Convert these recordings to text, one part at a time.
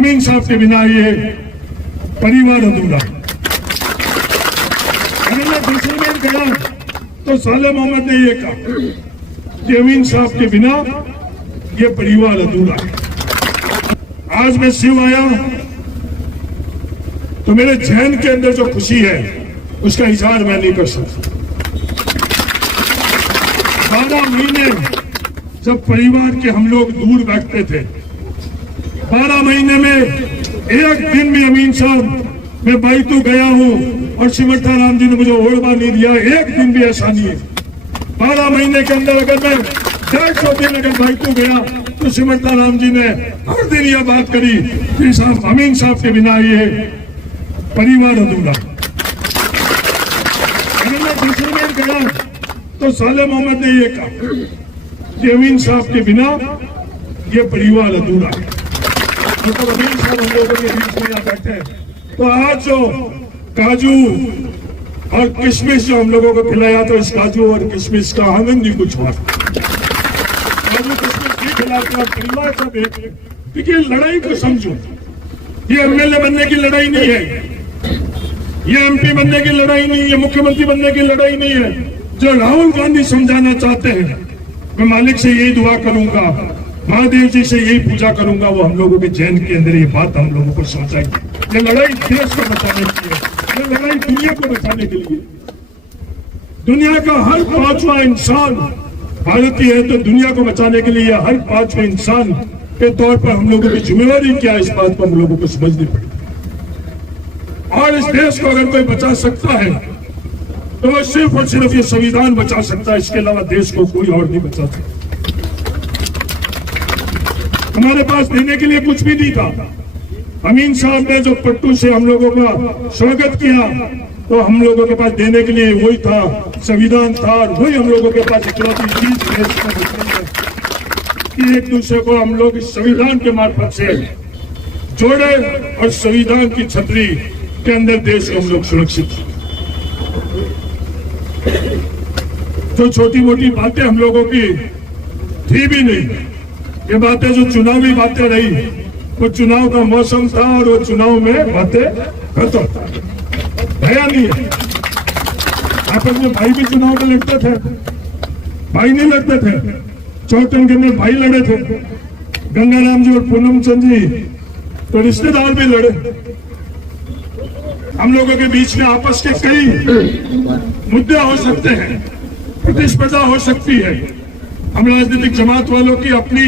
अमीन साहब के बिना ये परिवार अधूरा। अगर मैं जैसलमेर गया तो साले मोहम्मद ने ये कहा कि अमीन साहब के बिना ये परिवार अधूरा है। आज मैं शिव आया तो मेरे जहन के अंदर जो खुशी है उसका इजहार मैं नहीं कर सकता। 12 महीने जब परिवार के हम लोग दूर बैठते थे, 12 महीने में एक दिन भी अमीन साहब मैं बाइतू गया हूं और सिमरता राम जी ने मुझे ओढ़वा नहीं दिया, एक दिन भी ऐसा नहीं है। 12 महीने के अंदर अगर मैं 150 दिन अगर बाइतू गया तो सिमरता राम जी ने हर दिन यह बात करी कि साहब अमीन साहब के बिना ये परिवार अधूरा। अगर मैं जैसलमेर गया तो साले मोहम्मद ने ये कहा कि अमीन साहब के बिना ये परिवार अधूरा है। मतलब अमीन साहब हम लोगों के बीच में यहाँ बैठे हैं तो आज जो काजू और किशमिश जो हम लोगों को खिलाया तो इस काजू और किशमिश का आनंद ही कुछ हुआ। काजू किशमिश भी खिलाते और परिवार सब एक, क्योंकि लड़ाई को समझो, ये एमएलए बनने की लड़ाई नहीं है, ये एमपी बनने की लड़ाई नहीं है, मुख्यमंत्री बनने की लड़ाई नहीं है। जो राहुल गांधी समझाना चाहते हैं, मैं मालिक से यही दुआ करूंगा, महादेव जी से यही पूजा करूंगा, वो हम लोगों के जहन के अंदर ये बात हम लोगों को समझाएगी। ये लड़ाई देश को बचाने के लिए, ये लड़ाई दुनिया को बचाने के लिए। दुनिया का हर 5वां इंसान भारतीय है, तो दुनिया को बचाने के लिए हर 5वें इंसान के तौर पर हम लोगों की जिम्मेवारी क्या है, इस बात को हम लोगों को समझनी पड़ेगी। और इस देश को अगर कोई बचा सकता है तो वह सिर्फ और सिर्फ ये संविधान बचा सकता है, इसके अलावा देश को कोई और नहीं बचा सकता। हमारे पास देने के लिए कुछ भी नहीं था। अमीन साहब ने जो पट्टू से हम लोगों का स्वागत किया तो हम लोगों के पास देने के लिए वही था, संविधान था, और वही हम लोगों के पास इकलौती चीज है कि एक दूसरे को हम लोग इस संविधान के मार्फत से जोड़े और संविधान की छतरी के अंदर देश को हम लोग सुरक्षित। जो छोटी मोटी बातें हम लोगों की थी भी नहीं, ये बातें जो चुनावी बातें रही, वो चुनाव का मौसम था और वो चुनाव में बातें खत्म, भया नहीं है। आपस में भाई भी चुनाव में लड़ते थे, भाई नहीं लड़ते थे। चौटन के अंदर भाई लड़े थे, गंगाराम जी और पूनम चंद जी तो रिश्तेदार भी लड़े। हम लोगों के बीच में आपस के कई मुद्दे हो सकते हैं, प्रतिस्पर्धा हो सकती है, हम राजनीतिक जमात वालों की अपनी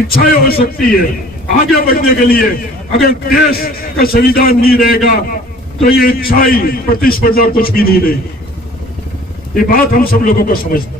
इच्छाएं हो सकती है आगे बढ़ने के लिए। अगर देश का संविधान नहीं रहेगा तो ये इच्छाई प्रतिस्पर्धा कुछ भी नहीं रहेगी। ये बात हम सब लोगों को समझना।